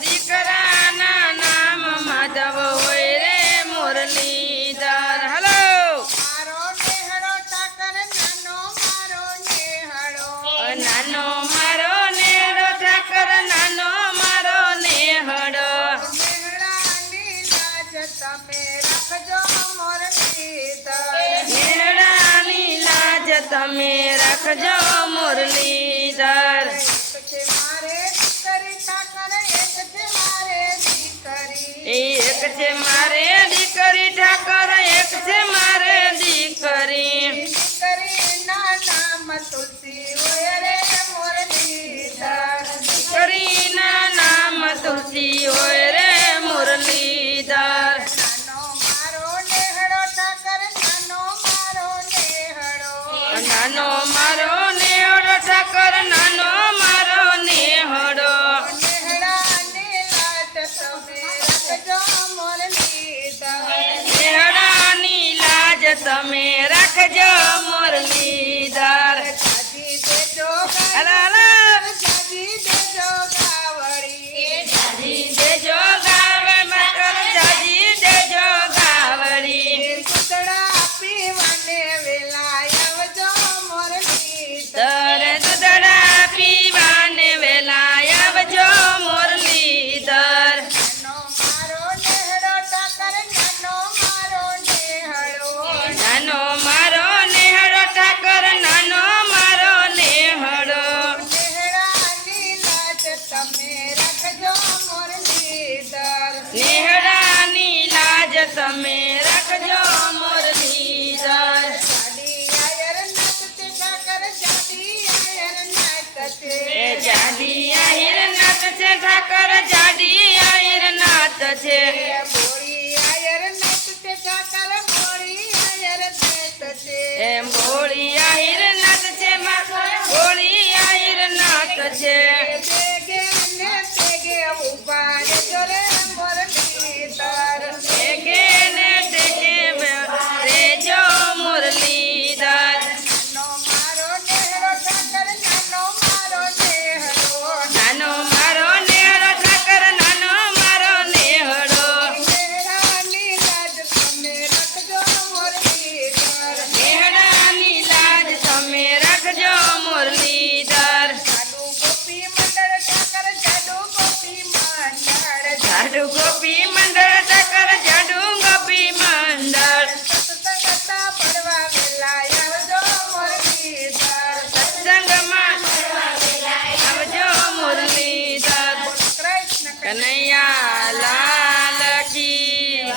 દીકરાના નામ માધવ હોય રે મુરલીધર. હલો મારો નેહડો ઠાકર નાનો મારો નેહડો. નાનો મારો નેહડો ઠાકર નાનો મારો નેહડો. નેહડાની લાજ તમે રાખજો મુરલીધર. નેહડાની લાજ તમે રાખજો મુરલીધર. એક છે મારે દીકરી ઠાકર એક છે મારે દીકરી. એક છે મારે દીકરી. દીકરીના નામ તુલસી હોય રે મુરલીધર. દીકરીના નામ તુલસી હોય રે મુરલીધર. નાનો મારો નેહડો ઠાકર નાનો મારો નેહડો. નાનો મારો નેહડો ઠાકર નાનો મારો નેહડો. નેહડાની લાજ તમે રાખજો મુરલીધર. નેહડાની લાજ તમે રાખજો મુરલીધર. જાજી દેજો હલો હલો જાજી દેજો ગાવડી. જાજી દેજો ગાવે મટર જાજી દેજો ગાવડી. કૂતડા પીવાને વેલા આવજો મુરલીધર. દૂધડા પીવાને વેલા આવજો મુરલીધર. નાનો મારો નેહડો ઠાકર નાનો મારો નેહડો. નાનો મારો નેહડો ઠાકર નાનો મારો નેહડો. નેહડાની લાજ તમે રાખજો મુરલીધર. નેહડાની લાજ તમે રાખજો મુરલીધર. જાડી આયર નાચતે ઠાકર જાડી આયર નાચતે. એ જાડી આહિર નાથ છે ઠાકર જાડી આહિર નાથ છે. ભોળી આયર નાચતે ઠાકર ભોળી આયર નાચતે. એમ ભોળી આહિર નાથ છે ભોળી આહિર નાથ છે. તેગે ને તેગે ઉભા રહેજો રે મુરલીધર. ટેકે ને ટેકે રેજો મુરલીધર. નાનો મારો નેહડો ઠાકર નાનો મારો નેહડો. નાનો મારો નેહડો ઠાકર નાનો મારો નેહડો. નેહડાની લાજ તમે રાખજો મુરલીધર. નેહડાની લાજ તમે રાખજો મુરલીધર. જાડુ ગોપી મંડળ ઠાકર જાડુ ગોપી મંડળ. જાડુ ગોપી